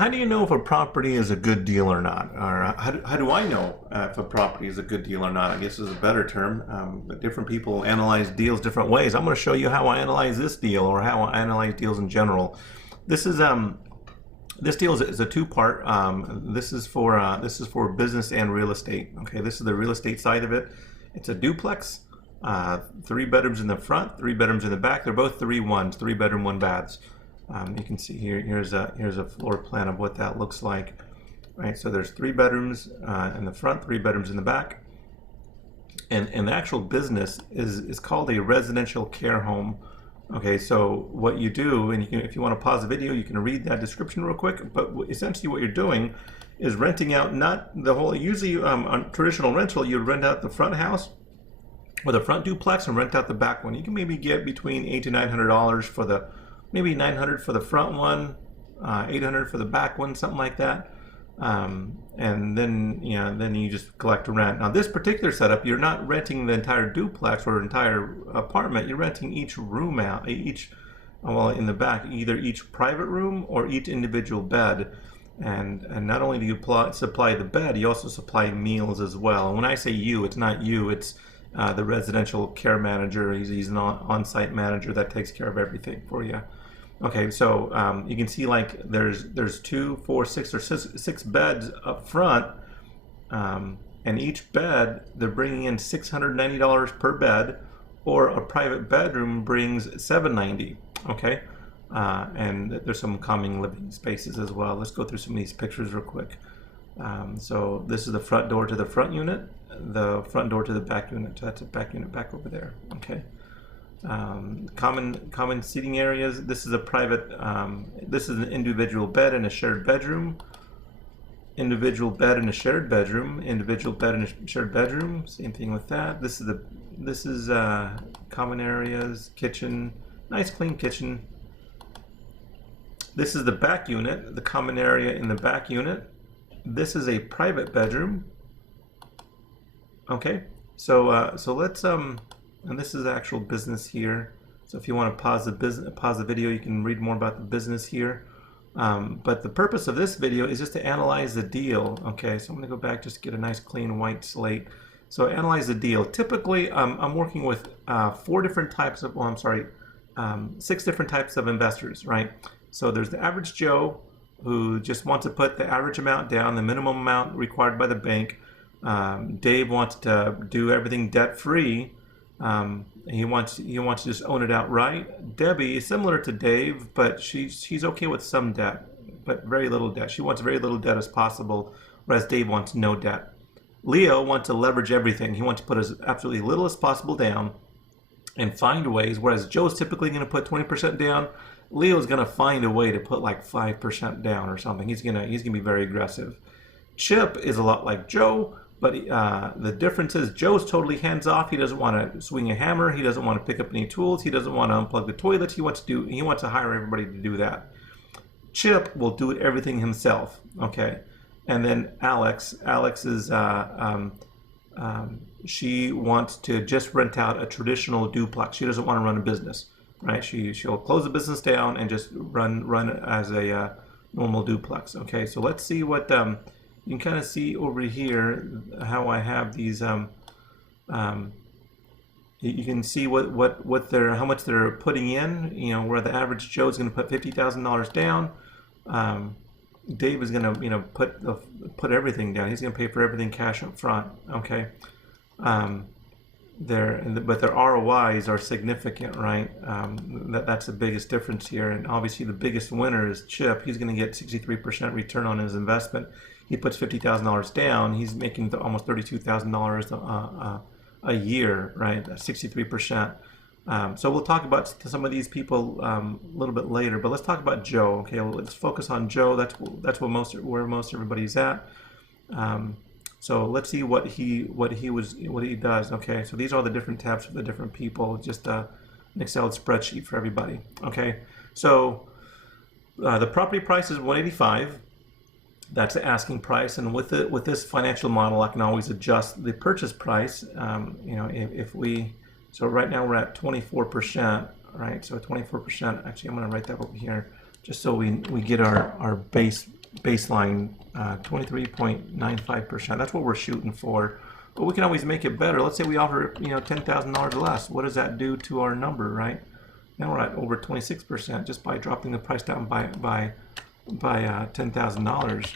How do you know if a property is a good deal or not? Or how do I know if a property is a good deal or not? I guess is a better term. But different people analyze deals different ways. I'm going to show you how I analyze this deal or how I analyze deals in general. This is this deal is a two-part. This is for business and real estate. Okay, this is the real estate side of it. It's a duplex, 3 bedrooms in the front, 3 bedrooms in the back. They're both 3-1s, 3-bedroom, 1 baths. You can see here. Here's a floor plan of what that looks like. Right. So there's 3 bedrooms in the front, 3 bedrooms in the back, and the actual business is called a residential care home. Okay. So what you do, and if you want to pause the video, you can read that description real quick. But essentially, what you're doing is renting out not the whole. Usually, on traditional rental, you rent out the front house or the front duplex and rent out the back one. You can maybe get between $800 to $900 for the. Maybe $900 for the front one, $800 for the back one, something like that. And then you just collect rent. Now this particular setup, you're not renting the entire duplex or entire apartment. You're renting each room out, well, in the back, either each private room or each individual bed. And not only do you supply the bed, you also supply meals as well. And when I say you, it's not you, it's the residential care manager. He's an on-site manager that takes care of everything for you. Okay, so you can see like there's 2, 4, 6 or 6 beds up front, and each bed they're bringing in $690 per bed, or a private bedroom brings $790. Okay, and there's some common living spaces as well. Let's go through some of these pictures real quick. So this is the front door to the front unit, the front door to the back unit. So that's a back unit back over there. Okay. Common seating areas. This is a private. This is an individual bed and a shared bedroom. Individual bed and a shared bedroom. Individual bed and a shared bedroom. Same thing with that. This is common areas. Kitchen. Nice clean kitchen. This is the back unit. The common area in the back unit. This is a private bedroom. Okay. So let's and this is actual business here. So if you want to pause the video, you can read more about the business here. But the purpose of this video is just to analyze the deal. Okay, so I'm going to go back, just get a nice clean white slate. So analyze the deal. Typically, I'm working with 4 different types of, well, I'm sorry, 6 different types of investors, right? So there's the average Joe who just wants to put the average amount down, the minimum amount required by the bank. Dave wants to do everything debt-free. He wants to just own it outright. Debbie is similar to Dave, but she's okay with some debt, but very little debt. She wants very little debt as possible, whereas Dave wants no debt. Leo wants to leverage everything. He wants to put as absolutely little as possible down and find ways, whereas Joe's typically going to put 20% down. Leo's going to find a way to put like 5% down or something. He's gonna be very aggressive. Chip is a lot like Joe. But the difference is Joe's totally hands-off. He doesn't want to swing a hammer. He doesn't want to pick up any tools. He doesn't want to unplug the toilets. He wants to hire everybody to do that. Chip will do everything himself. Okay, and then Alex is she wants to just rent out a traditional duplex. She doesn't want to run a business, right? She'll close the business down and just run it as a normal duplex. Okay, so let's see what. You can kind of see over here how I have these. You can see how much they're putting in. You know, where the average Joe is going to put $50,000 down. Dave is going to put everything down. He's going to pay for everything cash up front. Okay. But their ROIs are significant, right? That's the biggest difference here. And obviously, the biggest winner is Chip. He's going to get 63% return on his investment. He puts $50,000 down. He's making almost $32,000 a year, right? That's 63%. So we'll talk about some of these people a little bit later. But let's talk about Joe. Okay, well, let's focus on Joe. That's where most everybody's at. So let's see what he does. Okay, so these are the different tabs for the different people. Just an Excel spreadsheet for everybody. Okay, so the property price is $185. That's the asking price, and with this financial model, I can always adjust the purchase price. You know, so right now we're at 24%, right? So 24%. Actually, I'm going to write that over here just so we get our base baseline 23.95%. That's what we're shooting for. But we can always make it better. Let's say we offer, $10,000 less. What does that do to our number, right? Now we're at over 26% just by dropping the price down by $10,000.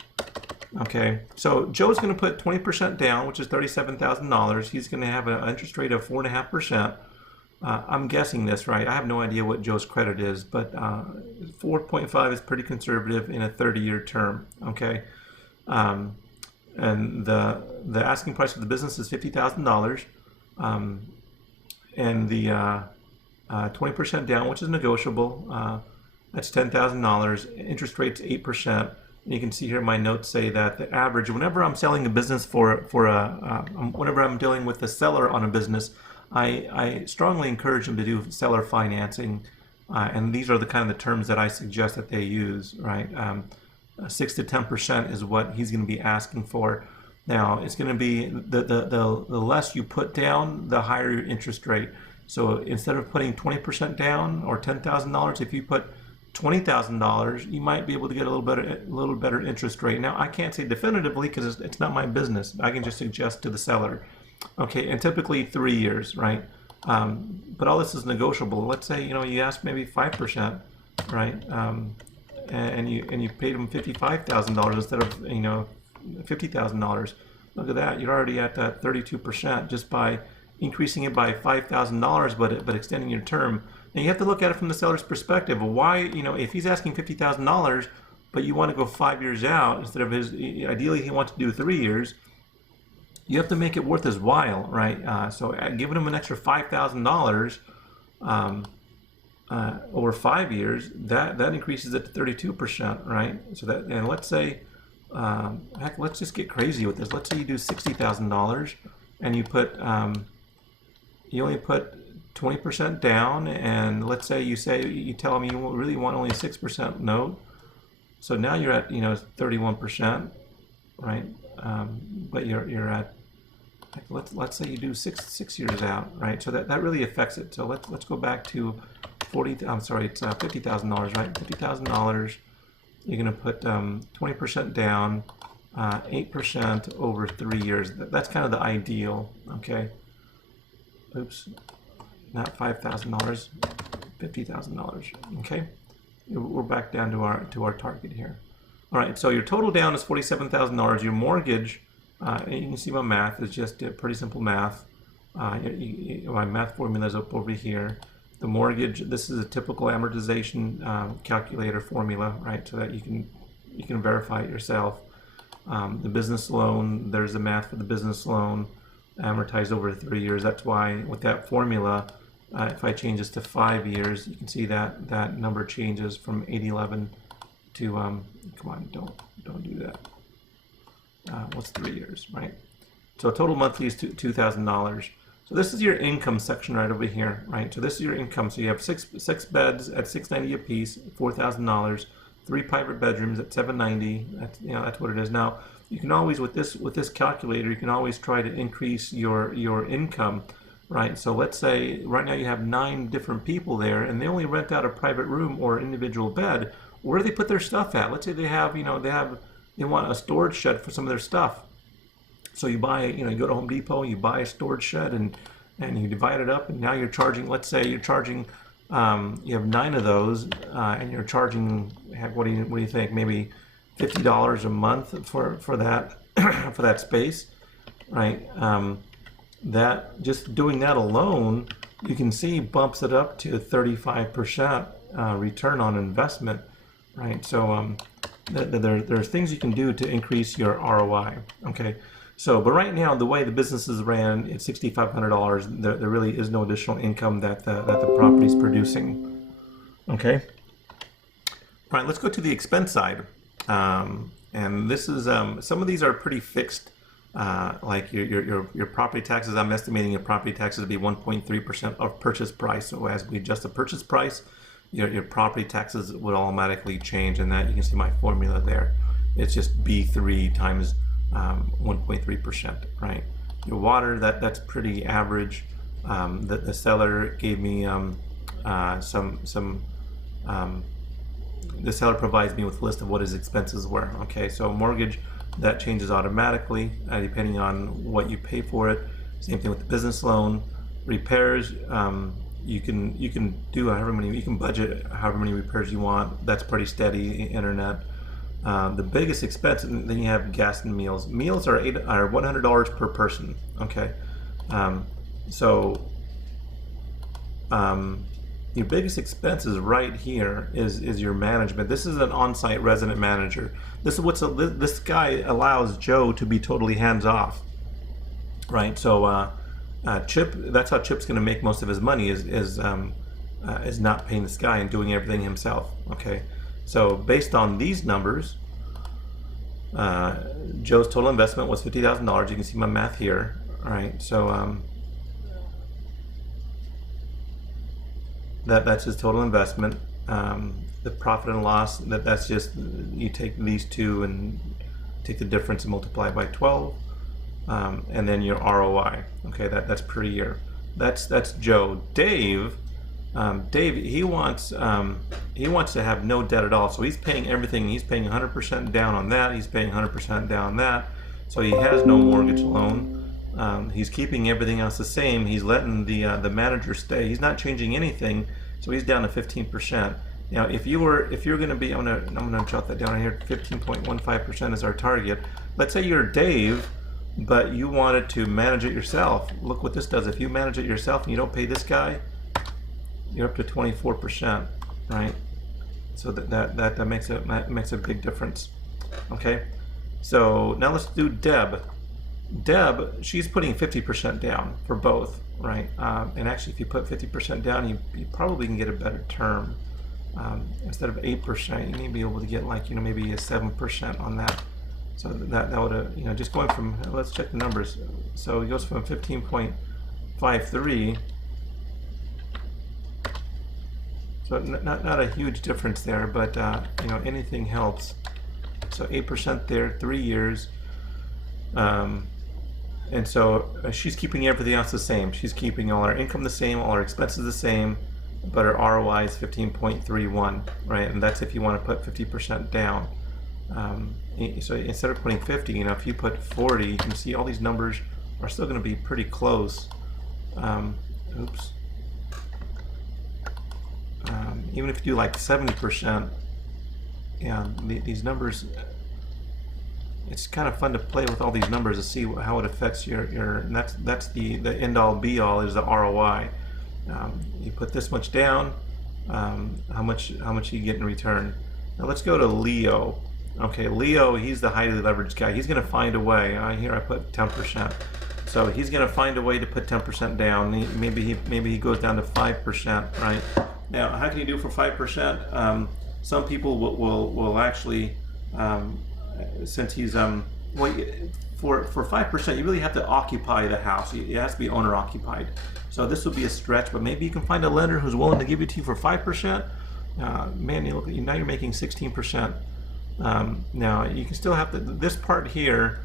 Okay, so Joe's going to put 20% down, which is $37,000. He's going to have an interest rate of 4.5%. I'm guessing this, right? I have no idea what Joe's credit is, but 4.5 is pretty conservative in a 30-year term. Okay, and the asking price of the business is $50,000, and the 20% down, which is negotiable. That's $10,000. Interest rate's 8%. And you can see here my notes say that the average, whenever I'm selling a business whenever I'm dealing with the seller on a business, I strongly encourage them to do seller financing, and these are the kind of the terms that I suggest that they use, right? 6 to 10% is what he's going to be asking for. Now it's going to be the less you put down, the higher your interest rate. So instead of putting 20% down or $10,000, if you put $20,000, you might be able to get a little better interest rate. Now I can't say definitively because it's not my business. I can just suggest to the seller. Okay, and typically 3 years, right? But all this is negotiable. Let's say you ask maybe 5%, right? And you paid them $55,000 instead of $50,000. Look at that. You're already at that 32% just by increasing it by $5,000, but extending your term. And you have to look at it from the seller's perspective. Why, if he's asking $50,000, but you want to go 5 years out instead of ideally he wants to do 3 years, you have to make it worth his while, right? So giving him an extra $5,000 over 5 years, that increases it to 32%, right? So that, and let's say, heck, let's just get crazy with this. Let's say you do $60,000 and you only put 20% down, and let's say you tell them you really want only a 6% note. So now you're at 31%, right? But you're at, let's say you do six years out, right? So that really affects it. So let's go back to $50,000, right? $50,000. You're going to put 20% down, 8% over 3 years. That's kind of the ideal. Okay. Oops, not $5,000, $50,000. Okay. We're back down to our target here. All right, so your total down is $47,000. Your mortgage, and you can see my math is just pretty simple math. My math formula is up over here. The mortgage, this is a typical amortization calculator formula, right? So that you can verify it yourself. The business loan, there's the math for the business loan, amortized over 3 years. That's why with that formula, if I change this to 5 years, you can see that number changes from 811 to come on, don't do that. What's 3 years, right? So total monthly is $2,000. So this is your income section right over here, right? So this is your income. So you have six beds at $690 a piece, $4,000. 3 private bedrooms at $790. That's what it is. Now you can always with this calculator, you can always try to increase your income, right? So let's say right now you have 9 different people there, and they only rent out a private room or individual bed. Where do they put their stuff at? Let's say they have they want a storage shed for some of their stuff. So you buy, you go to Home Depot, you buy a storage shed, and you divide it up, and now you're charging. Let's say you're charging. You have 9 of those, and you're charging. Heck, what do you think? Maybe $50 a month for that for that space, right? That just doing that alone, you can see bumps it up to 35% return on investment, right? So there's things you can do to increase your ROI. Okay. So, but right now, the way the business is ran, it's $6,500. There really is no additional income that the property is producing. Okay. All right, let's go to the expense side. And this is some of these are pretty fixed. Like your property taxes. I'm estimating your property taxes to be 1.3% of purchase price. So as we adjust the purchase price, your property taxes would automatically change, and that you can see my formula there. It's just B3 times 1.3%, right? Your water, that's pretty average. The seller gave me some the seller provides me with a list of what his expenses were. Okay, so mortgage, that changes automatically depending on what you pay for it. Same thing with the business loan. Repairs, you can do however many, you can budget however many repairs you want. That's pretty steady. Internet. The biggest expense, and then you have gas and meals. Meals are $100 per person. Okay, your biggest expenses right here is your management. This is an on-site resident manager. This is this guy allows Joe to be totally hands-off, right? So Chip, that's how Chip's going to make most of his money is not paying this guy and doing everything himself. Okay, so based on these numbers, Joe's total investment was $50,000. You can see my math here. All right, so that's his total investment. The profit and loss, that's just, you take these two and take the difference and multiply it by 12, and then your ROI. Okay, that's per year. That's Joe. Dave, he wants to have no debt at all. So he's paying everything. He's paying 100% down on that. He's paying 100% down on that. So he has no mortgage loan. He's keeping everything else the same. He's letting the manager stay. He's not changing anything. So he's down to 15%. Now, if you're going to be, I'm gonna jot that down here. 15.15% is our target. Let's say you're Dave, but you wanted to manage it yourself. Look what this does. If you manage it yourself and you don't pay this guy, you're up to 24%, right? So that makes a big difference. Okay, so now let's do Deb. Deb, she's putting 50% down for both, right? And actually, if you put 50% down, you probably can get a better term. Instead of 8%, you may be able to get like, maybe a 7% on that. So that would, just going from, let's check the numbers. So it goes from 15.53. So not a huge difference there, but anything helps. So 8% there, 3 years. And so she's keeping everything else the same. She's keeping all her income the same, all her expenses the same, but her ROI is 15.31, right? And that's if you want to put 50% down. So instead of putting 50, if you put 40, you can see all these numbers are still going to be pretty close. Oops. Even if you do like 70%, these numbers, it's kind of fun to play with all these numbers to see how it affects your and that's the end all be all is the ROI. You put this much down, how much you get in return. Now let's go to Leo. Okay, Leo, he's the highly leveraged guy. He's going to find a way. Here I put 10%. So he's going to find a way to put 10% down. Maybe he goes down to 5%, right? Now, how can you do for 5%? Some people will actually, since he's for 5%, you really have to occupy the house. It has to be owner occupied. So this would be a stretch, but maybe you can find a lender who's willing to give it to you for 5%. Man, you look at you now. You're making 16%. Now you can still have this part here.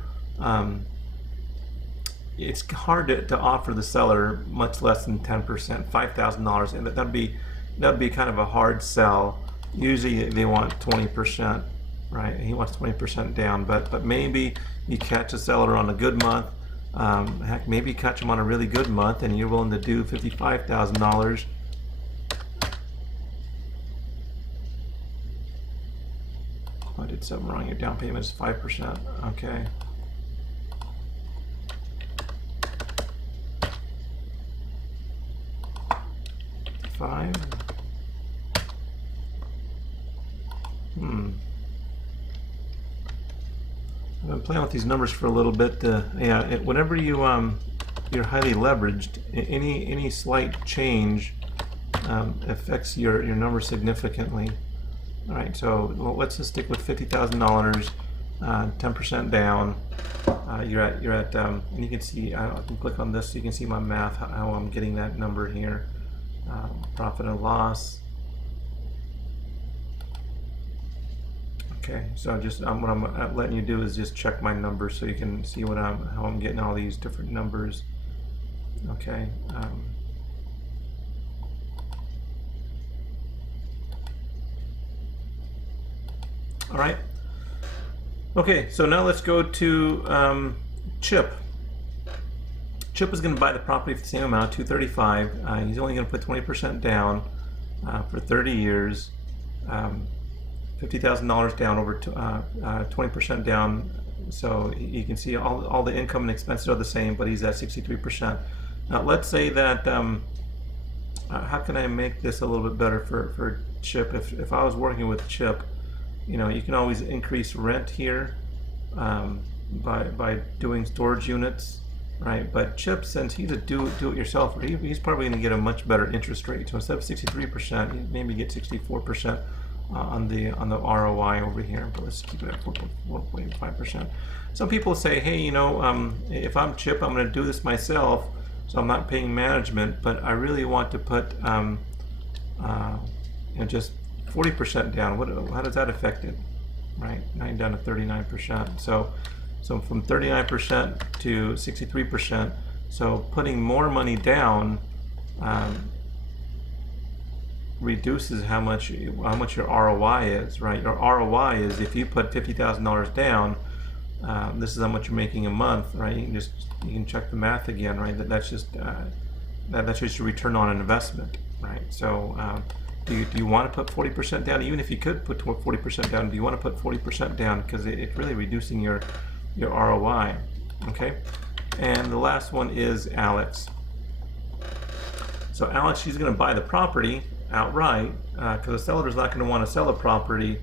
It's hard to offer the seller much less than 10%, $5,000, and that'd be kind of a hard sell. Usually they want 20%, right? He wants 20% down, but maybe you catch a seller on a good month. Heck, maybe you catch him on a really good month, and you're willing to do $55,000. I did something wrong. Your down payment is 5%. Okay. Five. I've been playing with these numbers for a little bit. Whenever you're highly leveraged, any slight change affects your number significantly. All right, so let's just stick with $50,000, 10% down. You're at, and you can see. I can click on this so you can see my math, how I'm getting that number here. Profit and loss. Okay, so just what I'm letting you do is just check my numbers so you can see how I'm getting all these different numbers. Okay. All right. Okay, so now let's go to Chip. Chip is going to buy the property for the same amount, $235. He's only going to put 20% down for 30 years, $50,000 down, over 20% down. So you can see all the income and expenses are the same, but he's at 63%. Now let's say that, how can I make this a little bit better for Chip? If I was working with Chip, you know, you can always increase rent here by doing storage units, right? But Chip, since he's a do-it-yourselfer, he's probably going to get a much better interest rate. So instead of 63%, he maybe get 64% on the ROI over here. But let's keep it at 4.5%. Some people say, hey, you know, if I'm Chip, I'm going to do this myself, so I'm not paying management, but I really want to put, you know, just 40% down. How does that affect it? Right, 9 down to 39%. So from 39% to 63%. So putting more money down reduces how much your ROI is. Right, your ROI is, if you put $50,000 down, this is how much you're making a month. Right, you can check the math again. Right, that's just your return on an investment. Right, so. Do you want to put 40% down? Even if you could put 40% down, do you want to put 40% down? Because it's really reducing your ROI. Okay, and the last one is Alex. So Alex, she's going to buy the property outright because the seller is not going to want to sell a property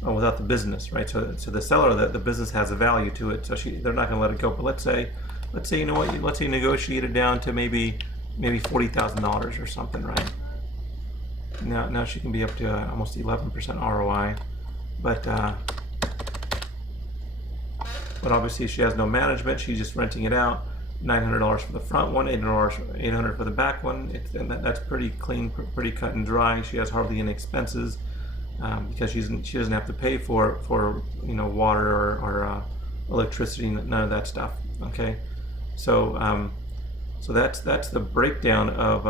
without the business, right? So the seller, the business has a value to it, so they're not going to let it go. But let's say you know what? Let's say you negotiate it down to maybe $40,000 or something, right? Now she can be up to almost 11% ROI, but obviously she has no management. She's just renting it out. $900 for the front one, $800 for the back one. And that's pretty clean, pretty cut and dry. She has hardly any expenses because she doesn't have to pay for you know, water or electricity, none of that stuff. Okay, so that's the breakdown of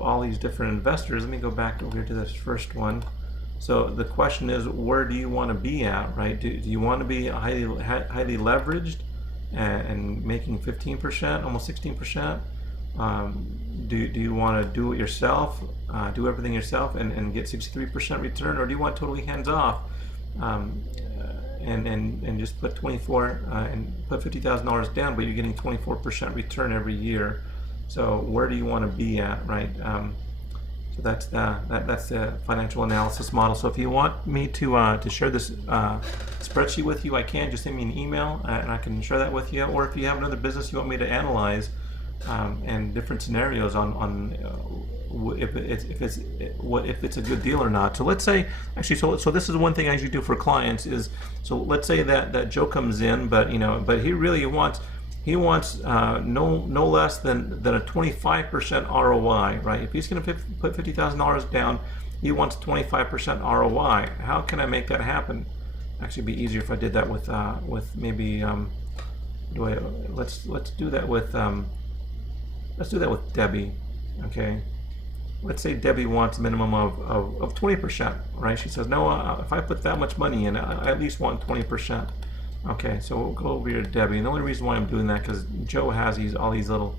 all these different investors. Let me go back over here to this first one. So the question is, where do you want to be at, right? Do you want to be highly leveraged and making 15%, almost 16%? Do you want to do it yourself, do everything yourself and get 63% return, or do you want totally hands off and just put 24 and put $50,000 down, but you're getting 24% return every year? So where do you want to be at, right? So that's the financial analysis model. So if you want me to share this spreadsheet with you, I can. Just send me an email and I can share that with you. Or if you have another business you want me to analyze and different scenarios on if it's a good deal or not. So let's say, actually, so this is one thing I usually do for clients is, so let's say that Joe comes in, but he really wants. He wants no less than a 25% ROI, right? If he's going to put $50,000 down, he wants 25% ROI. How can I make that happen? Actually, it'd be easier if I did that with maybe let's do that with Debbie. Okay, let's say Debbie wants a minimum of 20%, right? She says, no, if I put that much money in, I at least want 20%. Okay, so we'll go over here to Debbie, and the only reason why I'm doing that because Joe has all these little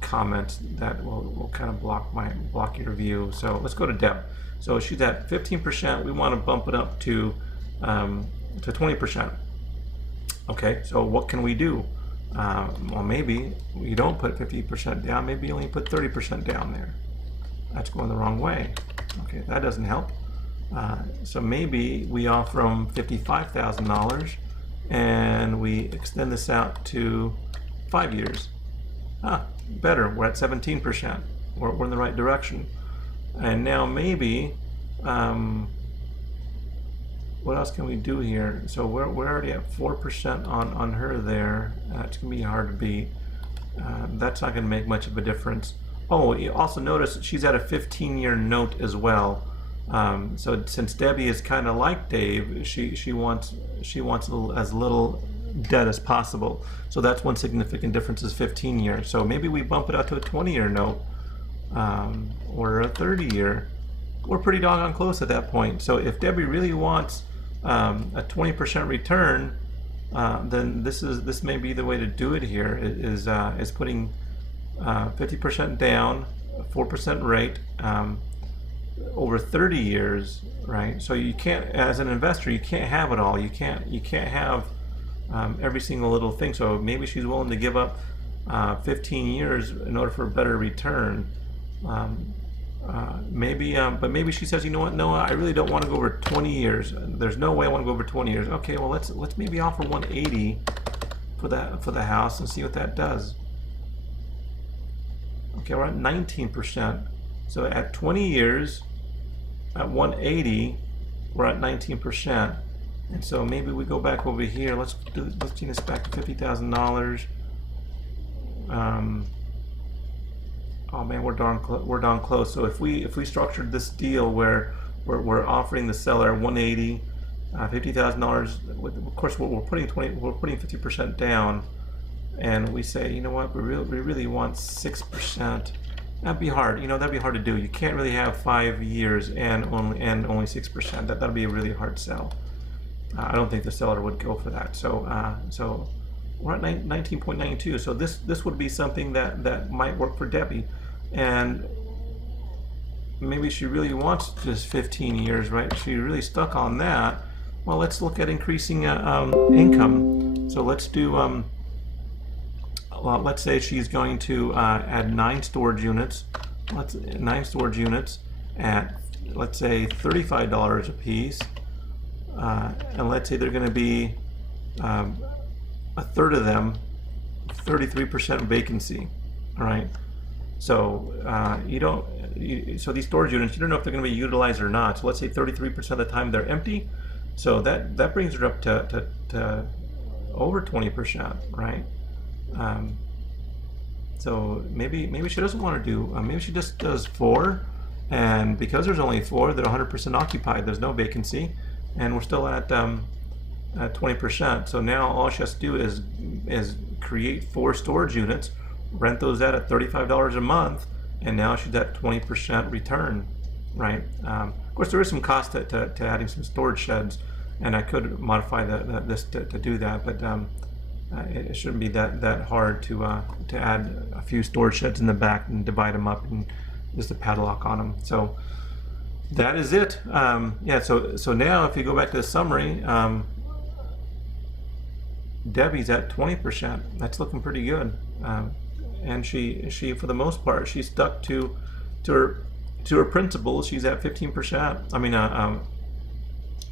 comments that will kind of block your view. So let's go to Deb. So she's at 15%. We want to bump it up to 20%. Okay, so what can we do? Well, maybe you don't put 50% down. Maybe you only put 30% down there. That's going the wrong way. Okay, that doesn't help. So maybe we offer them $55,000 and we extend this out to 5 years. Better, we're at 17%. We're in the right direction. And now maybe, what else can we do here? So we're already at 4% on her there. It's gonna be hard to beat. That's not gonna make much of a difference. Oh, you also notice she's at a 15-year note as well. So since Debbie is kind of like Dave, she wants as little debt as possible. So that's one significant difference is 15 years. So maybe we bump it out to a 20-year note or a 30-year. we're pretty doggone close at that point. So if Debbie really wants a 20% return, then this may be the way to do it here. Is putting 50% down, 4% rate over 30 years, right? So you can't, as an investor, you can't have it all. You can't have every single little thing. So maybe she's willing to give up 15 years in order for a better return. But maybe she says, you know what? No, I really don't want to go over 20 years. There's no way I want to go over 20 years. Okay, well let's maybe offer 180 for the house and see what that does. Okay, we're at 19%. So at 20 years, at 180, we're at 19%. And so maybe we go back over here. Let's change this back to $50,000. Oh man, we're darn close. So if we structured this deal where we're offering the seller 180, $50,000. Of course, we're putting 50% down, and we say, you know what, we really want 6%. That'd be hard. You know, that'd be hard to do. You can't really have 5 years and only 6%. That'd be a really hard sell. I don't think the seller would go for that. So so we're at 19.92. So this would be something that might work for Debbie, and maybe she really wants just 15 years, right? She really stuck on that. Well, let's look at increasing income. So let's do well, let's say she's going to add 9 storage units. 9 storage units at, let's say, $35 a piece, and let's say they're going to be a third of them 33% vacancy. All right. So so these storage units, you don't know if they're going to be utilized or not. So let's say 33% of the time they're empty. So that brings her up to over 20%, right? So maybe she doesn't want to do. Maybe she just does 4, and because there's only 4, they're 100% occupied. There's no vacancy, and we're still at 20%. So now all she has to do is create 4 storage units, rent those out at $35 a month, and now she's at 20% return, right? Of course, there is some cost to adding some storage sheds, and I could modify this to do that, but it shouldn't be that hard to add a few storage sheds in the back and divide them up and just a padlock on them. So that is it. Yeah. So now if you go back to the summary, Debbie's at 20%. That's looking pretty good. And she for the most part, she stuck to her principles. She's at 15%. I mean,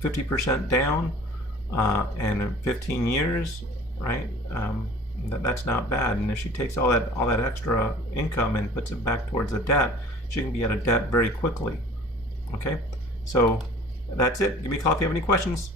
50% down, and 15 years, right? That's not bad. And if she takes all that extra income and puts it back towards the debt, she can be out of debt very quickly. Okay, so that's it. Give me a call if you have any questions.